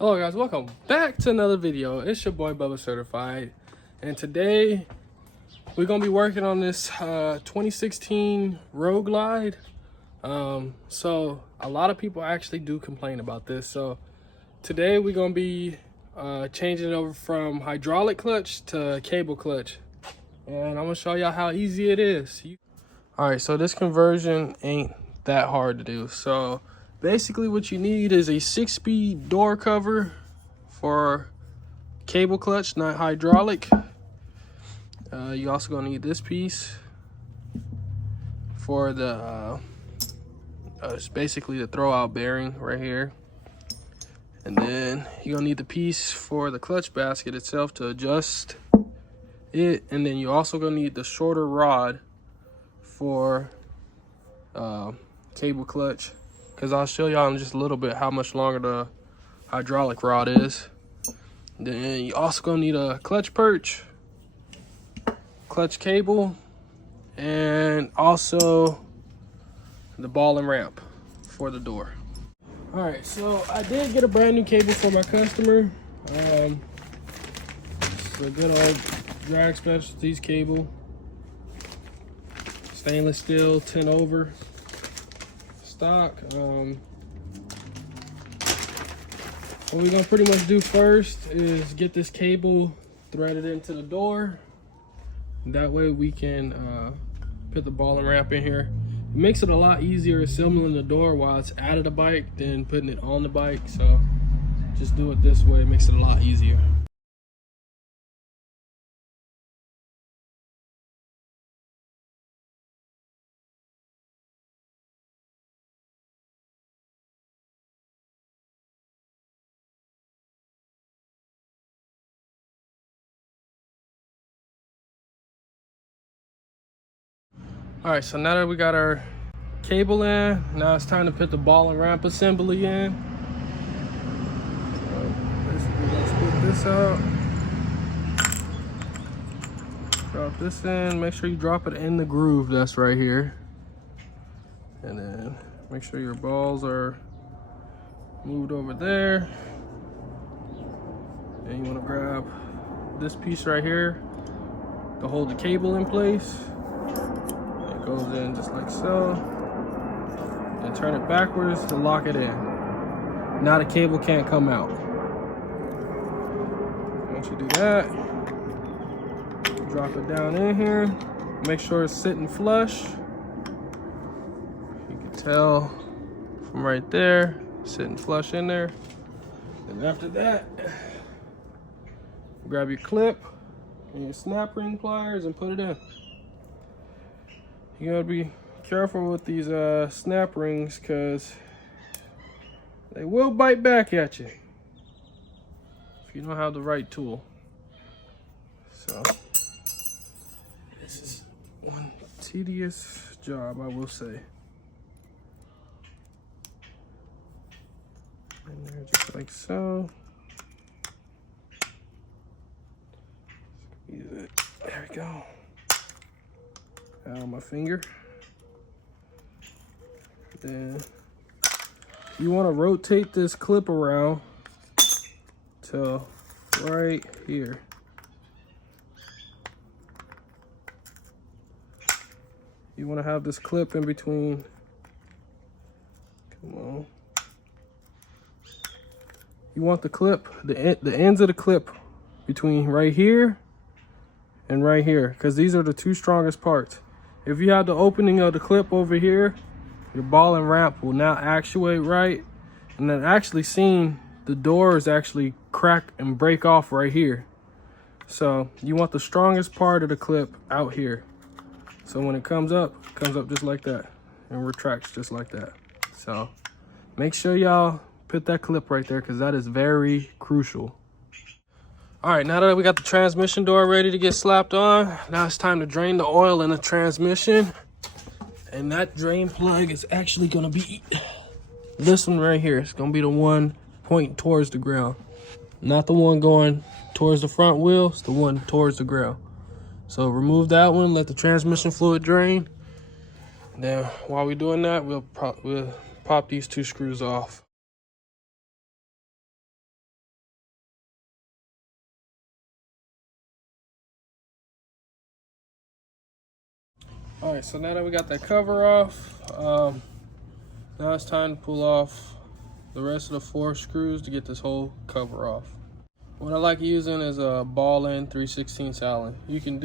Hello guys, welcome back to another video. It's your boy Bubba Certified, and today we're gonna be working on this 2016 Road Glide. So a lot of people actually do complain about this. So today we're gonna be changing it over from hydraulic clutch to cable clutch, and I'm gonna show y'all how easy it is. All right, so this conversion ain't that hard to do. So basically what you need is a 6-speed door cover for cable clutch, not hydraulic. You also gonna need this piece for the it's basically the throwout bearing right here. And then you're gonna need the piece for the clutch basket itself to adjust it. And then you also gonna need the shorter rod for cable clutch, because I'll show y'all in just a little bit how much longer the hydraulic rod is. Then you also gonna need a clutch perch, clutch cable, and also the ball and ramp for the door. All right, so I did get a brand new cable for my customer. It's a good old Drag Specialties cable, stainless steel, 10 over stock. What we're gonna pretty much do first is get this cable threaded into the door. That way we can put the ball and ramp in here. It makes it a lot easier assembling the door while it's out of the bike than putting it on the bike. So just do it this way, it makes it a lot easier. All right, so now that we got our cable in, now it's time to put the ball and ramp assembly in. So basically, let's put this out. Drop this in. Make sure you drop it in the groove that's right here. And then make sure your balls are moved over there. And you want to grab this piece right here to hold the cable in place. Goes in just like so, and turn it backwards to lock it in. Now the cable can't come out. Once you do that, drop it down in here. Make sure it's sitting flush. You can tell from right there, sitting flush in there. And after that, grab your clip and your snap ring pliers and put it in. You gotta be careful with these snap rings, because they will bite back at you if you don't have the right tool. So this is one tedious job, I will say. In there just like so. Squeeze it. There we go. Out my finger. Then you want to rotate this clip around to right here. You want to have this clip in between. Come on. You want the clip, the ends of the clip between right here and right here, because these are the two strongest parts. If you have the opening of the clip over here, your ball and ramp will now actuate right. And then actually seeing the doors actually crack and break off right here. So you want the strongest part of the clip out here. So when it comes up just like that and retracts just like that. So make sure y'all put that clip right there, because that is very crucial. All right, now that we got the transmission door ready to get slapped on, now it's time to drain the oil in the transmission. And that drain plug is actually gonna be this one right here. It's gonna be the one pointing towards the ground. Not the one going towards the front wheel, it's the one towards the ground. So remove that one, let the transmission fluid drain. Now, while we're doing that, we'll pop these two screws off. All right, so now that we got that cover off, now it's time to pull off the rest of the 4 screws to get this whole cover off. What I like using is a ball end 3/16 Allen. You can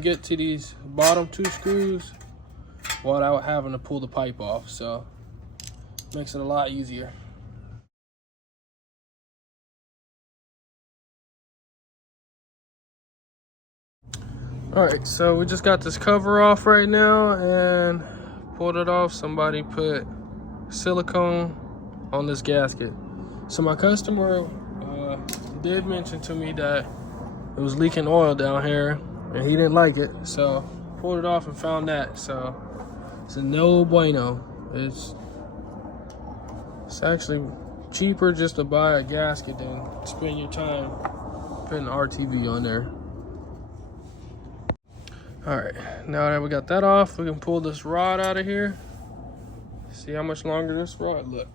get to these bottom 2 screws without having to pull the pipe off, so makes it a lot easier. All right, so we just got this cover off right now and pulled it off. Somebody put silicone on this gasket. So my customer did mention to me that it was leaking oil down here and he didn't like it, so pulled it off and found that. So it's a no bueno. It's actually cheaper just to buy a gasket than spend your time putting RTV on there. All right, now that we got that off, we can pull this rod out of here. See how much longer this rod, look.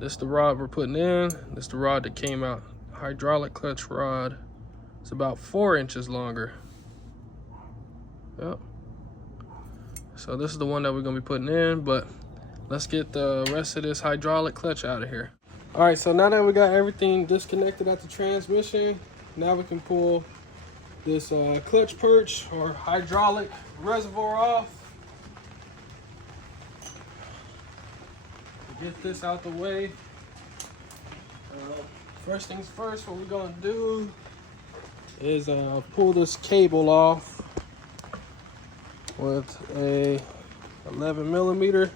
This is the rod we're putting in. This is the rod that came out. Hydraulic clutch rod. It's about 4 inches longer. Yep. So this is the one that we're gonna be putting in, but let's get the rest of this hydraulic clutch out of here. All right, so now that we got everything disconnected at the transmission, now we can pull this clutch perch or hydraulic reservoir off. Get this out the way. First things first, what we're gonna do is pull this cable off with a 11mm.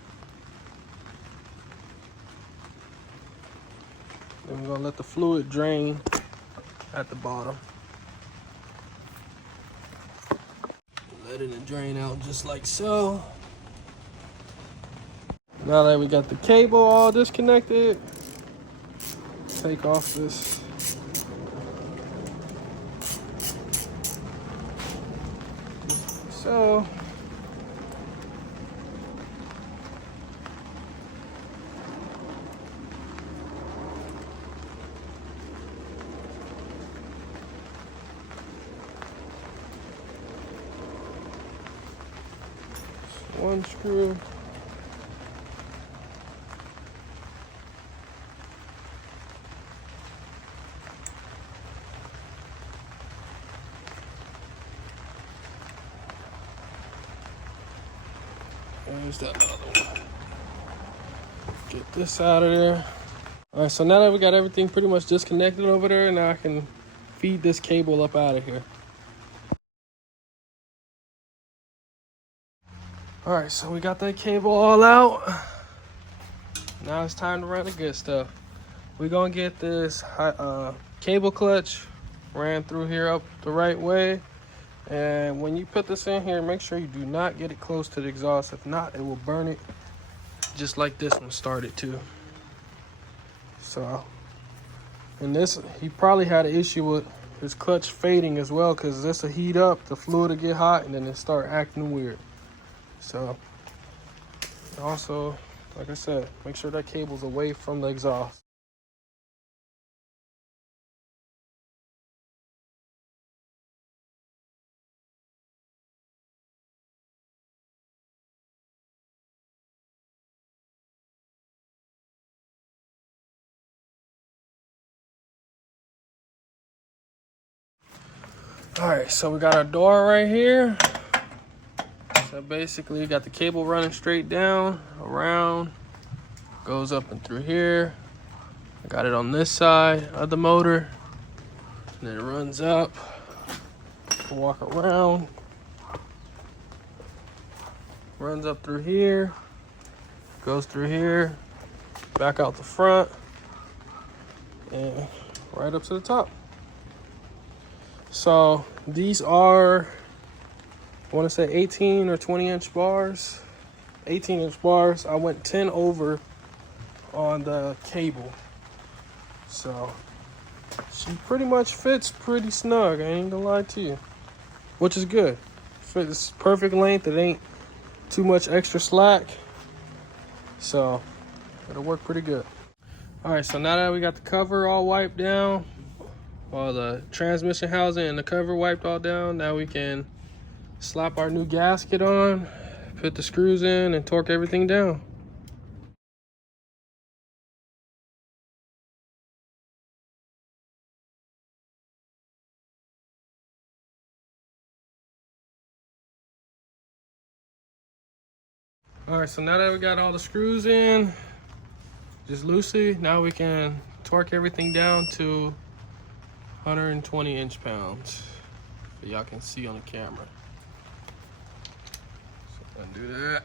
Then we're gonna let the fluid drain at the bottom. Let it drain out just like so. Now that we got the cable all disconnected, take off this so. One screw. There's that other one. Get this out of there. All right, so now that we got everything pretty much disconnected over there, now I can feed this cable up out of here. All right, so we got that cable all out. Now it's time to run the good stuff. We're gonna get this cable clutch ran through here up the right way. And when you put this in here, make sure you do not get it close to the exhaust. If not, it will burn it, just like this one started to. So, and this, he probably had an issue with his clutch fading as well, because this will heat up, the fluid will get hot, and then it start acting weird. So, also, like I said, make sure that cable's away from the exhaust. All right, so we got our door right here. So basically, you got the cable running straight down, around, goes up and through here. I got it on this side of the motor, and then it runs up, walk around, runs up through here, goes through here, back out the front, and right up to the top. So these are, I want to say 18 or 20 inch bars. 18 inch bars. I went 10 over on the cable. So she pretty much fits pretty snug. I ain't gonna lie to you. Which is good. Fits perfect length. It ain't too much extra slack. So it'll work pretty good. All right, so now that we got the cover all wiped down, all the transmission housing and the cover wiped all down, now we can slap our new gasket on, put the screws in, and torque everything down. All right, so now that we got all the screws in, just loosely, now we can torque everything down to 120 inch-pounds. So y'all can see on the camera. So undo that.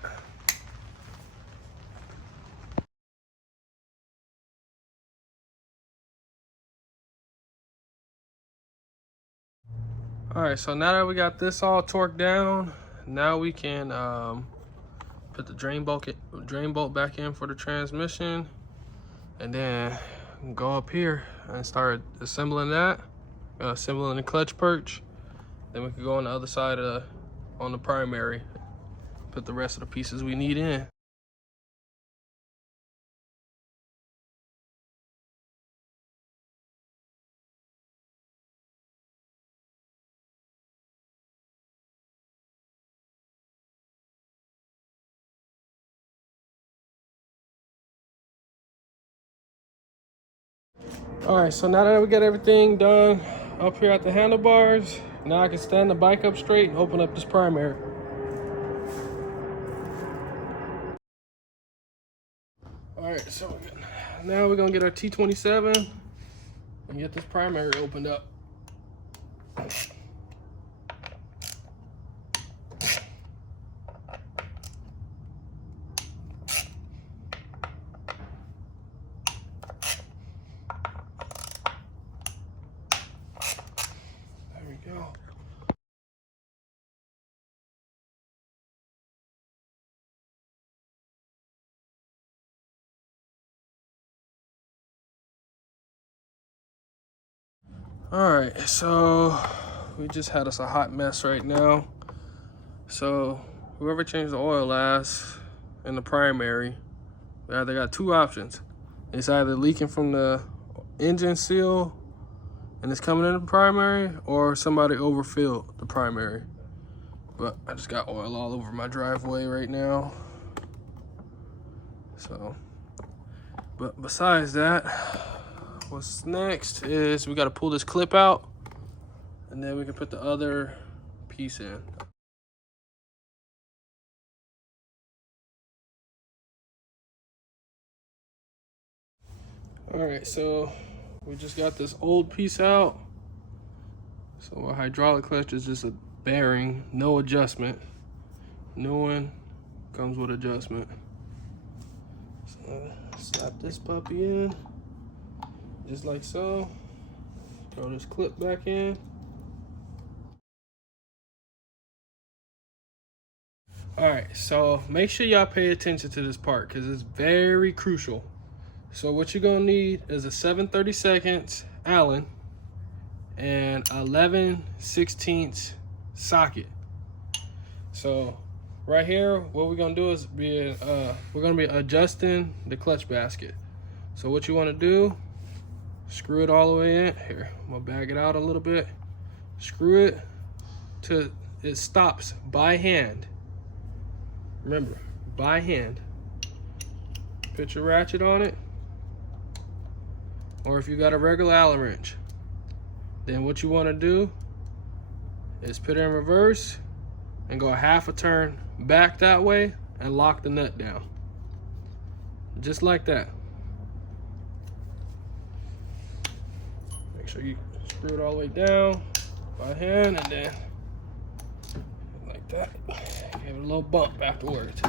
All right, so now that we got this all torqued down, now we can put the drain bolt back in for the transmission, and then go up here and start assembling that, assembling the clutch perch. Then we can go on the other side on the primary, put the rest of the pieces we need in. All right, so now that we got everything done up here at the handlebars, now I can stand the bike up straight and open up this primary. All right, so now we're gonna get our T27 and get this primary opened up. Go. All right, so we just had us a hot mess right now. So whoever changed the oil last in the primary, we either got two options. It's either leaking from the engine seal and it's coming in the primary, or somebody overfilled the primary. But I just got oil all over my driveway right now. So, but besides that, what's next is we gotta pull this clip out, and then we can put the other piece in. All right, so we just got this old piece out. So a hydraulic clutch is just a bearing, no adjustment. New one comes with adjustment. So slap this puppy in, just like so. Throw this clip back in. All right, so make sure y'all pay attention to this part because it's very crucial. So what you're gonna need is a 7/32 Allen and 11/16 socket. So right here, what we're gonna do is we're gonna be adjusting the clutch basket. So what you wanna do, screw it all the way in. Here, I'm gonna bag it out a little bit. Screw it till it stops by hand. Remember, by hand. Put your ratchet on it. Or if you got a regular Allen wrench, then what you want to do is put it in reverse and go half a turn back that way and lock the nut down. Just like that. Make sure you screw it all the way down by hand, and then like that. Give it a little bump afterwards.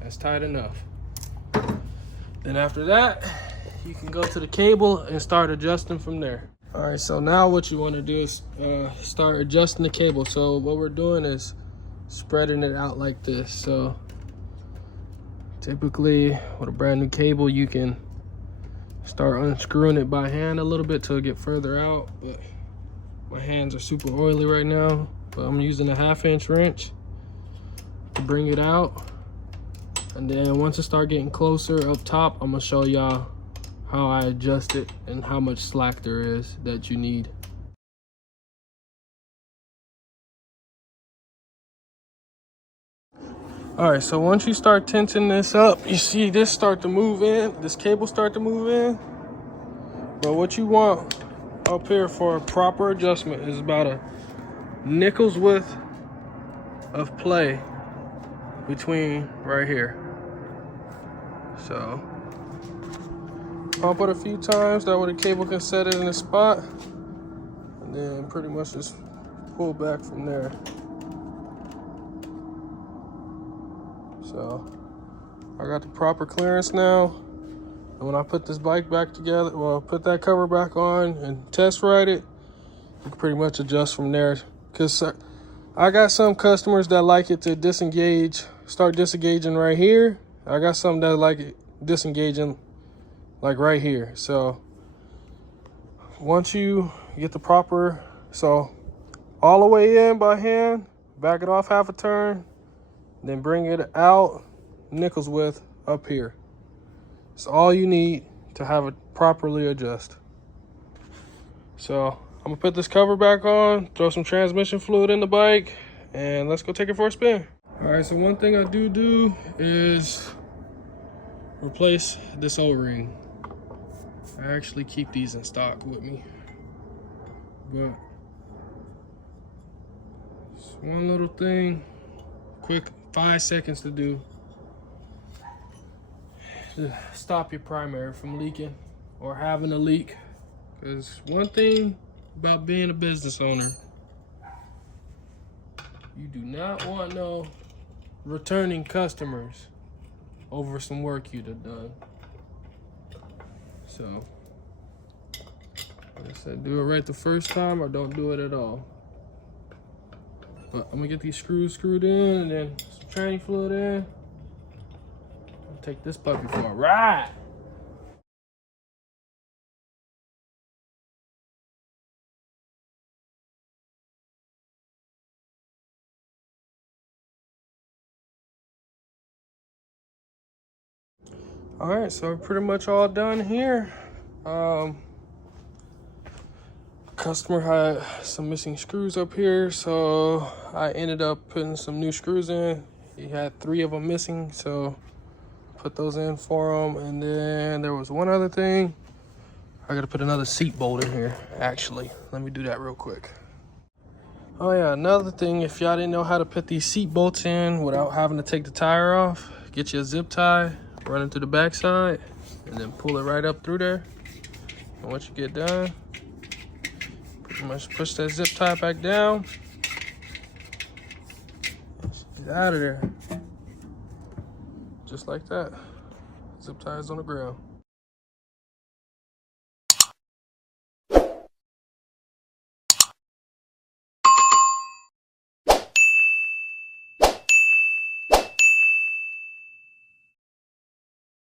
That's tight enough. Then after that, you can go to the cable and start adjusting from there. All right, so now what you want to do is start adjusting the cable. So what we're doing is spreading it out like this. So typically with a brand new cable, you can start unscrewing it by hand a little bit till it get further out. But my hands are super oily right now, but I'm using a 1/2-inch wrench to bring it out. And then once it start getting closer up top, I'm gonna show y'all how I adjust it and how much slack there is that you need. All right, so once you start tensing this up, you see this start to move in, this cable start to move in. But what you want up here for a proper adjustment is about a nickel's width of play between right here. So pump it a few times, that way the cable can set it in a spot, and then pretty much just pull back from there. So I got the proper clearance now. And when I put this bike back together, well, put that cover back on and test ride it, you can pretty much adjust from there. Because I got some customers that like it to disengage, start disengaging right here. I got some that like it disengaging like right here. So once you get the proper, so all the way in by hand, back it off half a turn, then bring it out nickel's width up here. It's all you need to have it properly adjust. So I'm gonna put this cover back on, throw some transmission fluid in the bike, and let's go take it for a spin. All right, so one thing I do is replace this O-ring. I actually keep these in stock with me, but it's one little thing, quick 5 seconds to do. To stop your primary from leaking or having a leak. Because one thing about being a business owner, you do not want no returning customers over some work you'd have done. So, like I said, do it right the first time or don't do it at all. But I'm gonna get these screws screwed in and then some training fluid in. Take this puppy for a ride. All right, so we're pretty much all done here. Customer had some missing screws up here, so I ended up putting some new screws in. He had 3 of them missing, so put those in for him. And then there was one other thing. I gotta put another seat bolt in here, actually. Let me do that real quick. Oh yeah, another thing, if y'all didn't know how to put these seat bolts in without having to take the tire off, get you a zip tie, run it through the backside, and then pull it right up through there. And once you get done, pretty much push that zip tie back down. Get out of there. Just like that. Zip tie is on the ground.